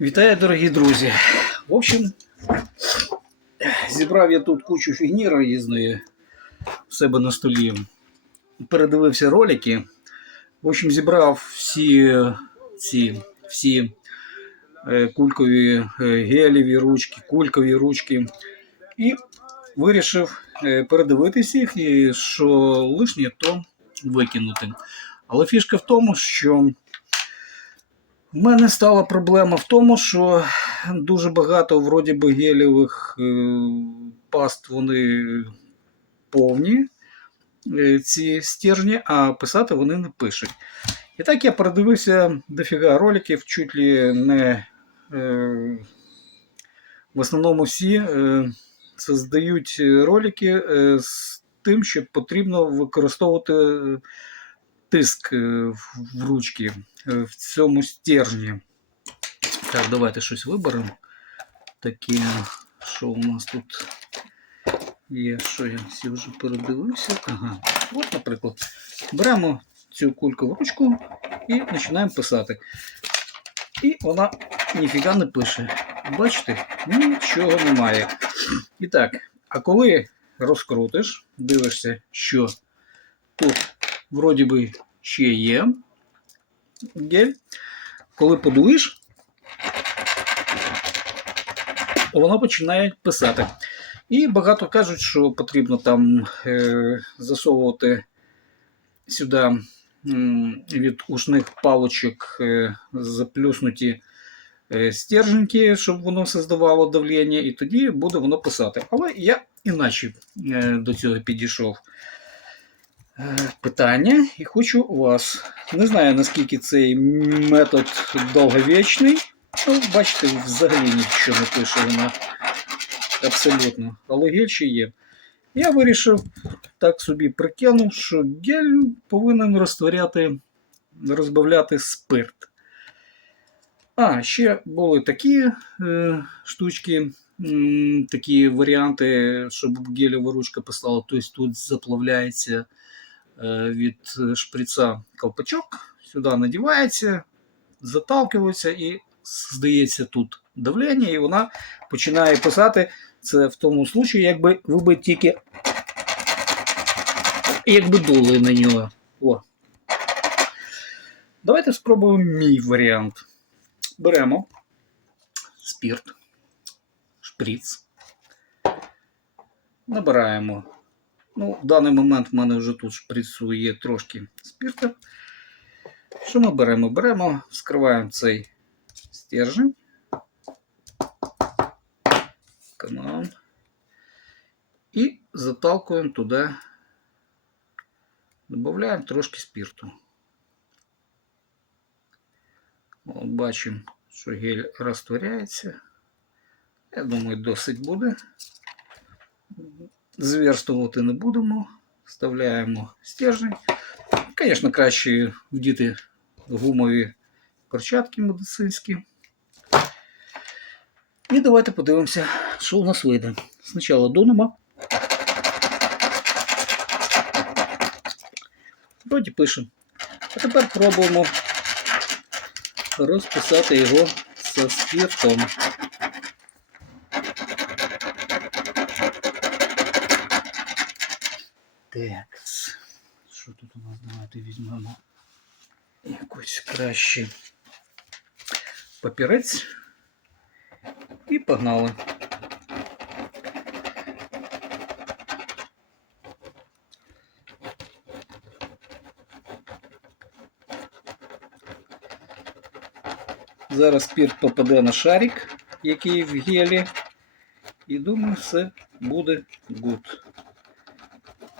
Вітаю, дорогі друзі. В общем, зібрав я тут кучу фігні різної в себе на столі. Передивився ролики. В общем, зібрав всі ці всі е, кулькові е, гелеві ручки, кулькові ручки. І вирішив е, передивитися їх і що лишнє, то викинути. Але фішка в тому, що в мене стала проблема в тому, що дуже багато вроді би гелєвих е, паст вони повні, е, ці стержні, а писати вони не пишуть. І так я передивився дофіга роликів, чуть ли не е, в основному всі е, здають ролики з тим, що потрібно використовувати тиск е, в в ручки е, в цьому стержні. Так, давайте щось виберемо. Таке, що у нас тут є, що я всі вже передивився. Ага. От, наприклад, беремо цю кулькову ручку і починаємо писати. І вона ніфіга не пише. Бачите, нічого немає. І так, а коли розкрутиш, дивишся, що тут вроді би ще є гель. Коли подуєш, воно починає писати. І багато кажуть, що потрібно там е, засовувати сюди від ушних палочок е, заплюснуті е, стерженьки, щоб воно создавало давлення, і тоді буде воно писати. Але я іначе е, до цього підійшов питання і хочу вас. Не знаю, наскільки цей метод довговічний. Ну, бачите, взагалі нічого не пише вона. Абсолютно. Але гель ще є. Я вирішив, так собі прикинув, що гель повинен розтворяти, розбавляти спирт. А, ще були такі е, штучки, м, такі варіанти, щоб гелева ручка писала, тобто тут заплавляється від шприца колпачок, сюди надівається, заталкивається і здається тут давлення, і вона починає писати. Це в тому случаї, якби ви би тільки якби дули на нього. О. Давайте спробуємо мій варіант. Беремо спірт, шприц. Набираємо. Ну, в даний момент в мене вже тут шприцу трошки спірта. Що ми беремо? Беремо, вскриваємо цей стержень. Канал. І заталкуємо туди, додаємо трошки спірту. От бачимо, що гель розтворяється. Я думаю, досить буде. Зверстувати не будемо. Вставляємо стержень. Звісно, краще вдіти гумові перчатки медицинські. І давайте подивимося, що у нас вийде. Спочатку дунемо. Вроді пишемо. А тепер пробуємо розписати його зі спіртом. Так, що тут у нас? Давайте візьмемо якось краще папірець. І погнали. Зараз спірт попаде на шарик, який в гелі. І думаю, все буде гуд.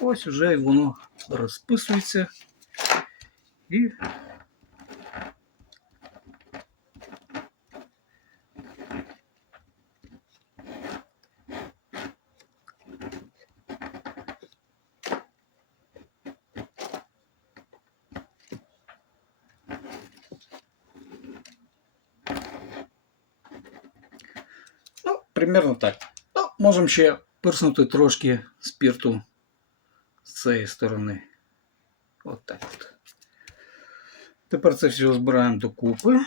Ось уже воно розписується. І Ну, примерно так. Ну, можемо ще пирснути трошки спірту з цієї сторони. От так от. Тепер це все збираємо докупи.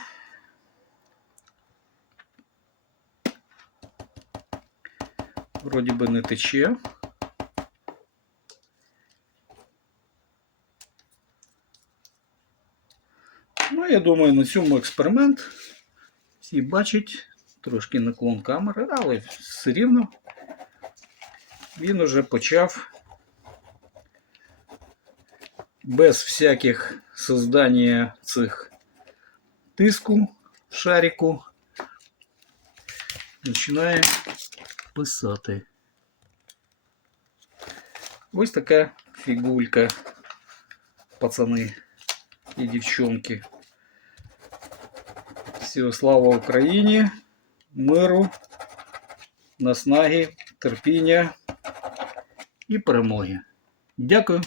Вроді би не тече. Ну, я думаю, на цьому експеримент всі бачать трошки наклон камери, але все рівно він уже почав. без всяких создання цих тиску в шарику починає писати. Ось така фігулька, пацани і дівчонки. Всього слава Україні, миру, наснаги, терпіння і перемоги. Дякую.